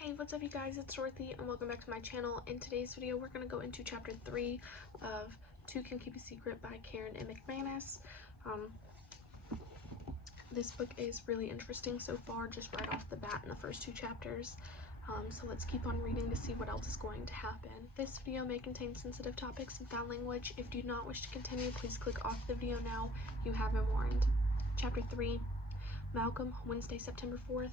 Hey, what's up you guys, it's Ch3 and welcome back to my channel. In today's video, we're going to go into chapter 3 of 2 Can Keep a Secret by Karen M. McManus. This book is really interesting so far, just right off the bat in the first 2 chapters. So let's keep on reading to see what else is going to happen. This video may contain sensitive topics and foul language. If you do not wish to continue, please click off the video now. You have been warned. Chapter 3, Malcolm, Wednesday, September 4th.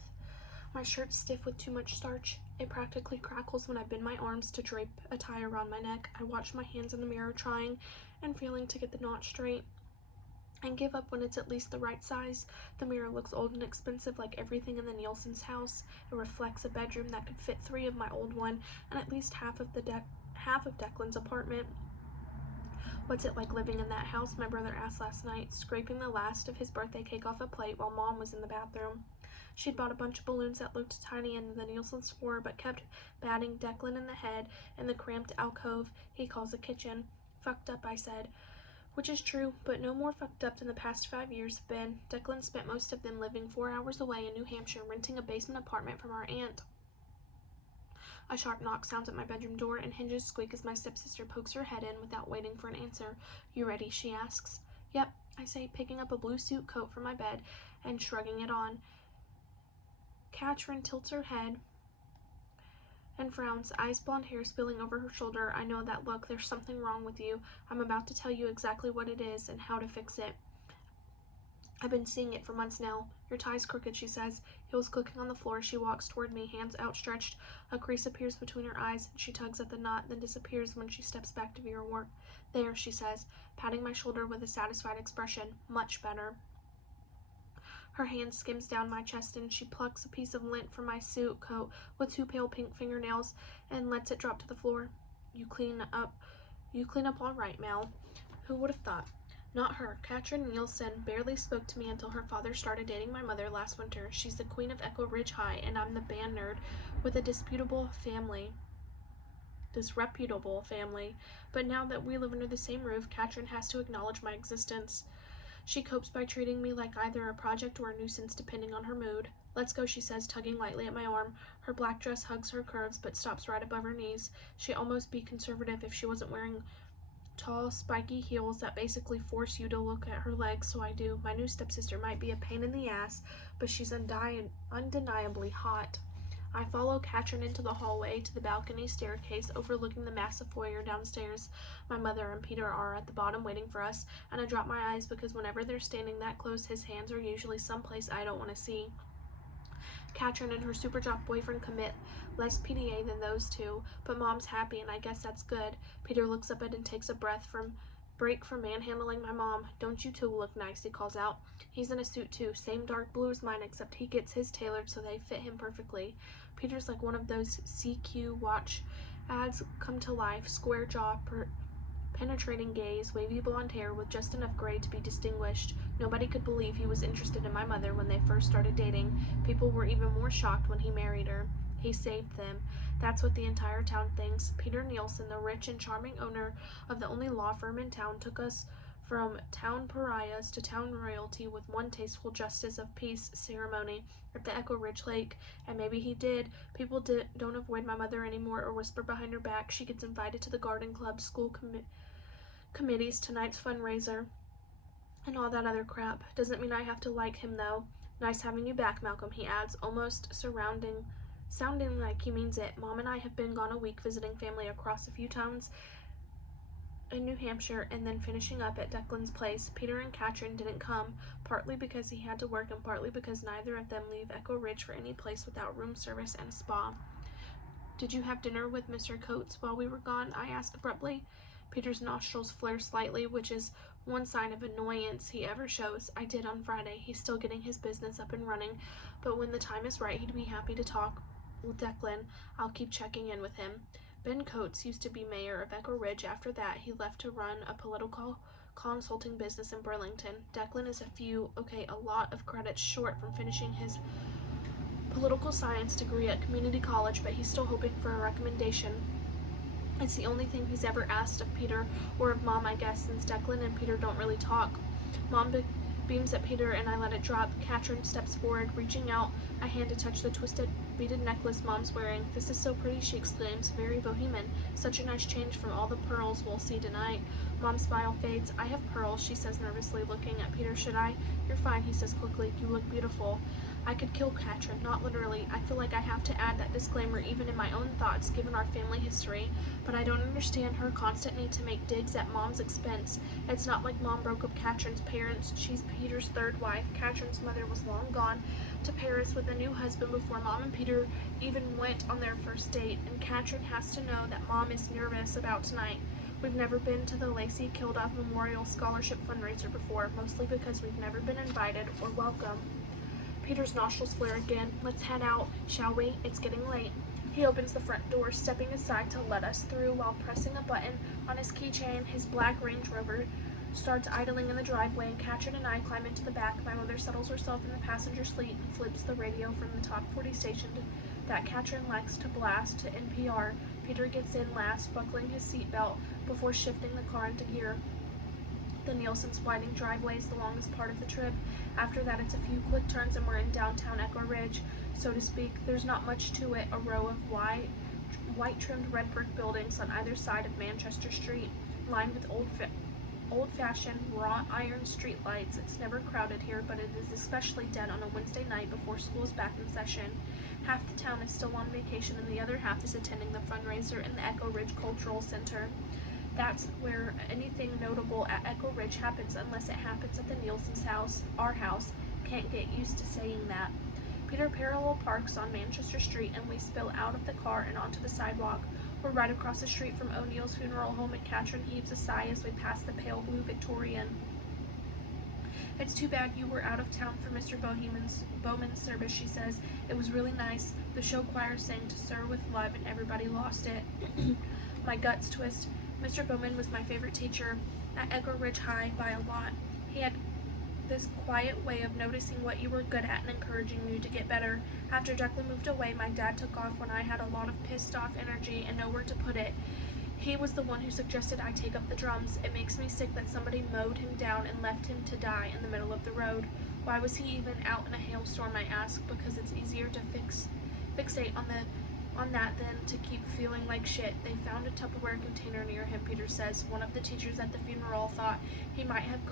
My shirt's stiff with too much starch. It practically crackles when I bend my arms to drape a tie around my neck. I watch my hands in the mirror, trying and feeling to get the knot straight, and give up when it's at least the right size. The mirror looks old and expensive, like everything in the Nielsen's house. It reflects a bedroom that could fit 3 of my old one and at least half of Declan's apartment. What's it like living in that house? My brother asked last night, scraping the last of his birthday cake off a plate while Mom was in the bathroom. She'd bought a bunch of balloons that looked tiny in the Nielsen's store, but kept batting Declan in the head in the cramped alcove he calls a kitchen. Fucked up, I said. Which is true, but no more fucked up than the past 5 years have been. Declan spent most of them living 4 hours away in New Hampshire, renting a basement apartment from our aunt. A sharp knock sounds at my bedroom door, and hinges squeak as my stepsister pokes her head in without waiting for an answer. You ready? She asks. Yep, I say, picking up a blue suit coat from my bed and shrugging it on. Katrin tilts her head and frowns, ice blonde hair spilling over her shoulder. I know that look. There's something wrong with you. I'm about to tell you exactly what it is and how to fix it. I've been seeing it for months now. Your tie's crooked, she says. Heels clicking on the floor, she walks toward me, hands outstretched. A crease appears between her eyes. She tugs at the knot, then disappears when she steps back to view her work. There, she says, patting my shoulder with a satisfied expression. Much better. Her hand skims down my chest, and she plucks a piece of lint from my suit coat with 2 pale pink fingernails and lets it drop to the floor. You clean up all right, Mal. Who would have thought? Not her. Katrin Nielsen barely spoke to me until her father started dating my mother last winter. She's the queen of Echo Ridge High, and I'm the band nerd with a disreputable family. But now that we live under the same roof, Katrin has to acknowledge my existence. She copes by treating me like either a project or a nuisance, depending on her mood. Let's go, she says, tugging lightly at my arm. Her black dress hugs her curves, but stops right above her knees. She'd almost be conservative if she wasn't wearing tall, spiky heels that basically force you to look at her legs, so I do. My new stepsister might be a pain in the ass, but she's undeniably hot. I follow Katrin into the hallway to the balcony staircase overlooking the massive foyer downstairs. My mother and Peter are at the bottom waiting for us, and I drop my eyes because whenever they're standing that close, his hands are usually someplace I don't want to see. Katrin and her super jock boyfriend commit less PDA than those two, but Mom's happy, and I guess that's good. Peter looks up and takes a break from manhandling my mom. Don't you two look nice, he calls out. He's in a suit too, same dark blue as mine, except he gets his tailored so they fit him perfectly. Peter's like one of those CQ watch ads come to life, square jaw, penetrating gaze, wavy blonde hair with just enough gray to be distinguished. Nobody could believe he was interested in my mother when they first started dating. People were even more shocked when he married her. He saved them. That's what the entire town thinks. Peter Nielsen, the rich and charming owner of the only law firm in town, took us from town pariahs to town royalty with one tasteful justice of peace ceremony at the Echo Ridge Lake. And maybe he did. People don't avoid my mother anymore or whisper behind her back. She gets invited to the garden club, school committees, tonight's fundraiser, and all that other crap. Doesn't mean I have to like him, though. Nice having you back, Malcolm, he adds, almost sounding like he means it. Mom and I have been gone a week visiting family across a few towns in New Hampshire and then finishing up at Declan's place. Peter and Katrin didn't come, partly because he had to work and partly because neither of them leave Echo Ridge for any place without room service and a spa. Did you have dinner with Mr. Coates while we were gone? I asked abruptly. Peter's nostrils flare slightly, which is one sign of annoyance he ever shows. I did on Friday. He's still getting his business up and running, but when the time is right, he'd be happy to talk with Declan. I'll keep checking in with him. Ben Coates used to be mayor of Echo Ridge. After that, he left to run a political consulting business in Burlington. Declan is a lot of credits short from finishing his political science degree at community college, but he's still hoping for a recommendation. It's the only thing he's ever asked of Peter, or of Mom, I guess, since Declan and Peter don't really talk. Mom beams at Peter and I let it drop. Katrin steps forward, reaching out a hand to touch the twisted beaded necklace Mom's wearing. This is so pretty, she exclaims, very bohemian. Such a nice change from all the pearls we'll see tonight. Mom's smile fades. I have pearls, she says nervously, looking at Peter. Should I? You're fine, he says quickly. You look beautiful. I could kill Katrin, not literally. I feel like I have to add that disclaimer even in my own thoughts, given our family history. But I don't understand her constant need to make digs at Mom's expense. It's not like Mom broke up Katrin's parents. She's Peter's third wife. Katrin's mother was long gone to Paris with a new husband before Mom and Peter even went on their first date. And Katrin has to know that Mom is nervous about tonight. We've never been to the Lacey Kilduff Memorial Scholarship fundraiser before, mostly because we've never been invited or welcome. Peter's nostrils flare again. Let's head out, shall we? It's getting late. He opens the front door, stepping aside to let us through while pressing a button on his keychain. His black Range Rover starts idling in the driveway, and Katrin and I climb into the back. My mother settles herself in the passenger seat and flips the radio from the top 40 station that Katrin likes to blast to NPR. Peter gets in last, buckling his seatbelt before shifting the car into gear. The Nielsen's winding driveway is the longest part of the trip. After that, it's a few quick turns and we're in downtown Echo Ridge, so to speak. There's not much to it, a row of white-trimmed red brick buildings on either side of Manchester Street, lined with old-fashioned wrought iron street lights. It's never crowded here, but it is especially dead on a Wednesday night before school is back in session. Half the town is still on vacation and the other half is attending the fundraiser in the Echo Ridge Cultural Center. That's where anything notable at Echo Ridge happens, unless it happens at the Nielsen's house, our house. Can't get used to saying that. Peter parallel parks on Manchester Street and we spill out of the car and onto the sidewalk. We're right across the street from O'Neill's funeral home, and Katrin heaves a sigh as we pass the pale blue Victorian. It's too bad you were out of town for Mr. Bowman's service, she says. It was really nice. The show choir sang to Sir with Love and everybody lost it. My guts twist. Mr. Bowman was my favorite teacher at Echo Ridge High by a lot. He had this quiet way of noticing what you were good at and encouraging you to get better. After Declan moved away, my dad took off when I had a lot of pissed off energy and nowhere to put it. He was the one who suggested I take up the drums. It makes me sick that somebody mowed him down and left him to die in the middle of the road. Why was he even out in a hailstorm, I ask, because it's easier to fixate on that than to keep feeling like shit. They found a Tupperware container near him, Peter says. One of the teachers at the funeral thought he might have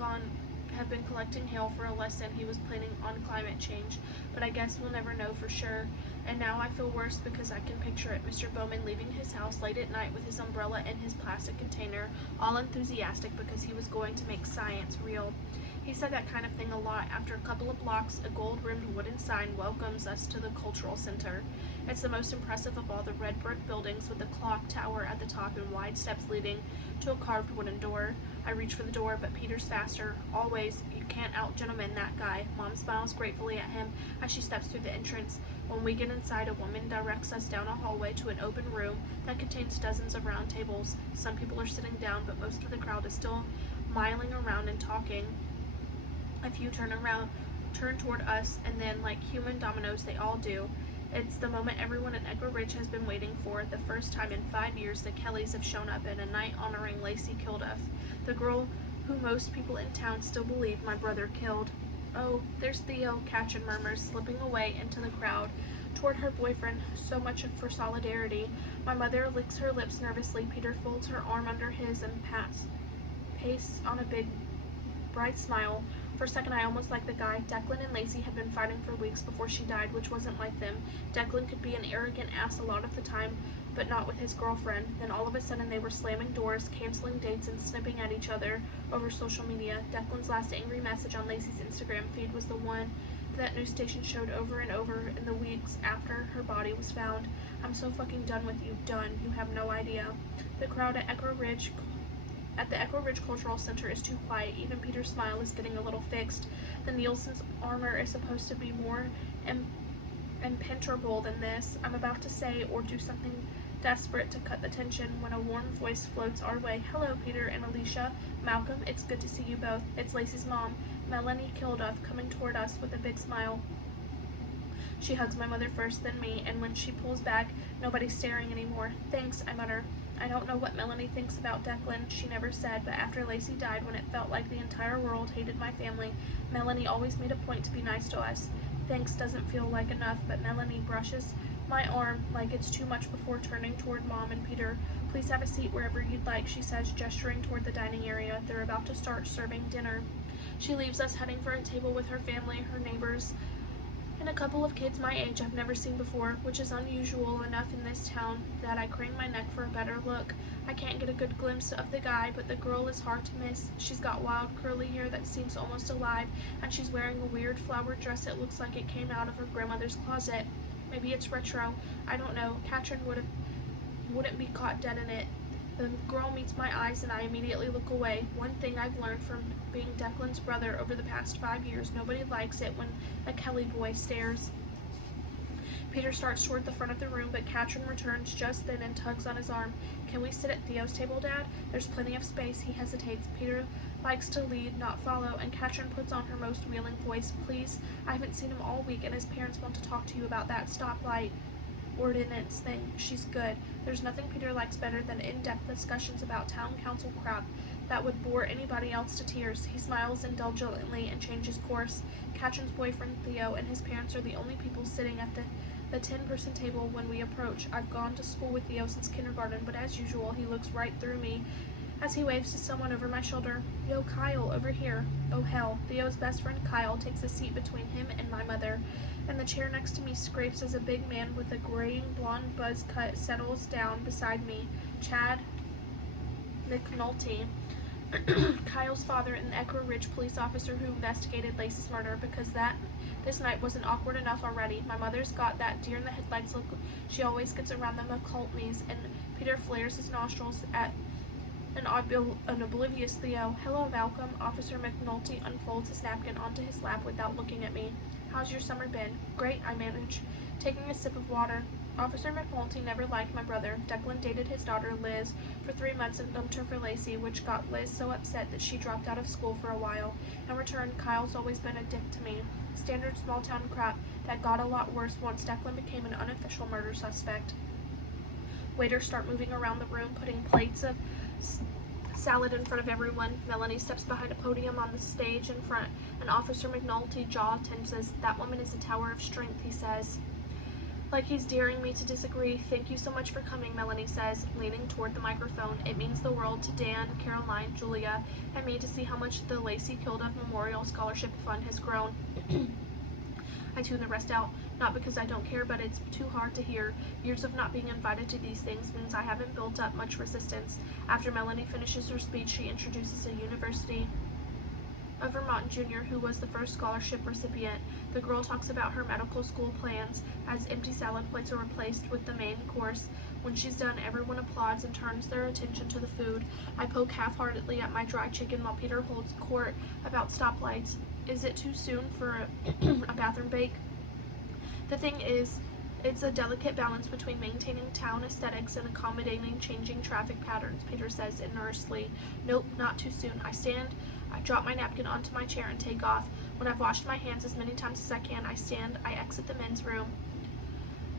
been collecting hail for a lesson he was planning on climate change, but I guess we'll never know for sure. And now I feel worse because I can picture it, Mr. Bowman leaving his house late at night with his umbrella and his plastic container, all enthusiastic because he was going to make science real. He said that kind of thing a lot. After a couple of blocks, a gold-rimmed wooden sign welcomes us to the cultural center. It's the most impressive of all the red brick buildings, with a clock tower at the top and wide steps leading to a carved wooden door. I reach for the door, but Peter's faster. Always. You can't out-gentleman that guy. Mom smiles gratefully at him as she steps through the entrance. When we get inside, a woman directs us down a hallway to an open room that contains dozens of round tables. Some people are sitting down, but most of the crowd is still miling around and talking. A few turn toward us, and then, like human dominoes, they all do. It's the moment everyone in Echo Ridge has been waiting for. The first time in 5 years the Kellys have shown up in a night honoring Lacey Kilduff, the girl who most people in town still believe my brother killed. Oh, there's Theo, Katrin murmurs, slipping away into the crowd toward her boyfriend. So much for solidarity. My mother licks her lips nervously. Peter folds her arm under his and pastes on a big, bright smile. For a second, I almost liked the guy. Declan and Lacey had been fighting for weeks before she died, which wasn't like them. Declan could be an arrogant ass a lot of the time, but not with his girlfriend. Then all of a sudden they were slamming doors, canceling dates, and snipping at each other over social media. Declan's last angry message on Lacey's Instagram feed was the one that news station showed over and over in the weeks after her body was found. I'm so fucking done with you. Done. You have no idea. The crowd at the Echo Ridge Cultural Center is too quiet. Even Peter's smile is getting a little fixed. The Nielsen's armor is supposed to be more impenetrable than this. I'm about to say or do something desperate to cut the tension when a warm voice floats our way. Hello, Peter and Alicia. Malcolm, it's good to see you both. It's Lacey's mom, Melanie Kilduff, coming toward us with a big smile. She hugs my mother first, then me, and when she pulls back, nobody's staring anymore. Thanks, I mutter. I don't know what Melanie thinks about Declan, she never said, but after Lacey died, when it felt like the entire world hated my family, Melanie always made a point to be nice to us. Thanks doesn't feel like enough, but Melanie brushes my arm like it's too much before turning toward Mom and Peter. Please have a seat wherever you'd like, she says, gesturing toward the dining area. They're about to start serving dinner. She leaves us, heading for a table with her family, her neighbors, and a couple of kids my age I've never seen before, which is unusual enough in this town that I crane my neck for a better look. I can't get a good glimpse of the guy, but the girl is hard to miss. She's got wild curly hair that seems almost alive, and she's wearing a weird flowered dress that looks like it came out of her grandmother's closet. Maybe it's retro. I don't know. Katrin wouldn't be caught dead in it. The girl meets my eyes and I immediately look away. One thing I've learned from being Declan's brother over the past 5 years, nobody likes it when a Kelly boy stares. Peter starts toward the front of the room, but Katrin returns just then and tugs on his arm. Can we sit at Theo's table, Dad? There's plenty of space. He hesitates. Peter likes to lead, not follow, and Katrin puts on her most wheeling voice. Please, I haven't seen him all week, and his parents want to talk to you about that stoplight ordinance thing. She's good. There's nothing Peter likes better than in-depth discussions about town council crap that would bore anybody else to tears. He smiles indulgently and changes course. Katrin's boyfriend Theo and his parents are the only people sitting at the 10-person table when we approach. I've gone to school with Theo since kindergarten, but as usual, he looks right through me as he waves to someone over my shoulder. Yo, Kyle, over here. Oh, hell. Theo's best friend Kyle takes a seat between him and my mother, and the chair next to me scrapes as a big man with a graying blonde buzz cut settles down beside me. Chad McNulty, Kyle's father and the Echo Ridge police officer who investigated Lacey's murder, because this night wasn't awkward enough already. My mother's got that deer-in-the-headlights look she always gets around the McCultneys, and Peter flares his nostrils at an oblivious Theo. Hello, Malcolm. Officer McNulty unfolds his napkin onto his lap without looking at me. How's your summer been? Great, I manage, taking a sip of water. Officer McNulty never liked my brother. Declan dated his daughter, Liz, for 3 months and dumped her for Lacey, which got Liz so upset that she dropped out of school for a while. In return, Kyle's always been a dick to me. Standard small-town crap that got a lot worse once Declan became an unofficial murder suspect. Waiters start moving around the room, putting plates of salad in front of everyone. Melanie steps behind a podium on the stage in front, and Officer McNulty jaw tenses. That woman is a tower of strength, he says, like he's daring me to disagree. Thank you so much for coming, Melanie says, leaning toward the microphone. It means the world to Dan, Caroline, Julia, and me to see how much the Lacey Killed Of Memorial Scholarship Fund has grown. I tune the rest out, not because I don't care, but it's too hard to hear. Years of not being invited to these things means I haven't built up much resistance. After Melanie finishes her speech, she introduces a University of Vermont junior who was the first scholarship recipient. The girl talks about her medical school plans as empty salad plates are replaced with the main course. When she's done, everyone applauds and turns their attention to the food. I poke half-heartedly at my dry chicken while Peter holds court about stoplights. Is it too soon for a bathroom break? The thing is, it's a delicate balance between maintaining town aesthetics and accommodating changing traffic patterns, Peter says earnestly. Nope, not too soon. I drop my napkin onto my chair and take off. When I've washed my hands as many times as I can, I exit the men's room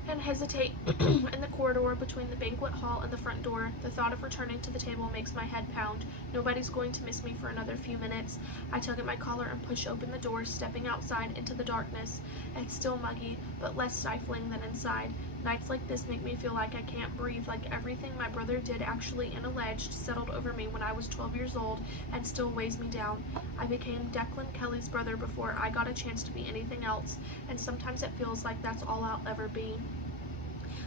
and hesitate in the corridor between the banquet hall and the front door. The thought of returning to the table makes my head pound. Nobody's going to miss me for another few minutes. I tug at my collar and push open the door, stepping outside into the darkness. It's still muggy, but less stifling than inside. Nights like this make me feel like I can't breathe, like everything my brother did actually and alleged settled over me when I was 12 years old and still weighs me down. I became Declan Kelly's brother before I got a chance to be anything else, and sometimes it feels like that's all I'll ever be.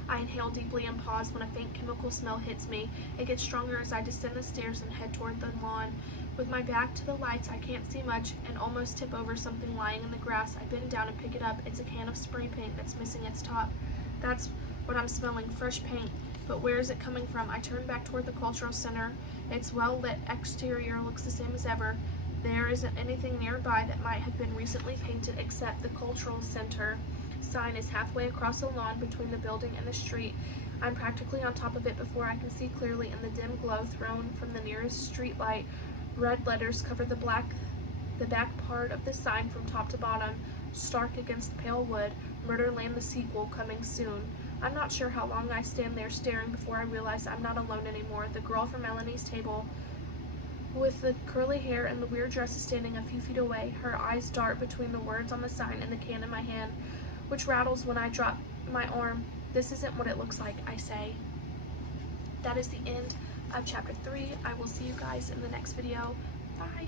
I inhale deeply and pause when a faint chemical smell hits me. It gets stronger as I descend the stairs and head toward the lawn. With my back to the lights, I can't see much and almost tip over something lying in the grass. I bend down and pick it up. It's a can of spray paint that's missing its top. That's what I'm smelling, fresh paint. But where is it coming from? I turn back toward the cultural center. Its well-lit exterior looks the same as ever. There isn't anything nearby that might have been recently painted except the cultural center sign is halfway across the lawn between the building and the street. I'm practically on top of it before I can see clearly in the dim glow thrown from the nearest street light. Red letters cover the back part of the sign from top to bottom, stark against pale wood. Murderland the sequel coming soon. I'm not sure how long I stand there staring before I realize I'm not alone anymore. The girl from Melanie's table with the curly hair and the weird dress is standing a few feet away. Her eyes dart between the words on the sign and the can in my hand, which rattles when I drop my arm. This isn't what it looks like, I say. That is the end of chapter 3. I will see you guys in the next video. Bye.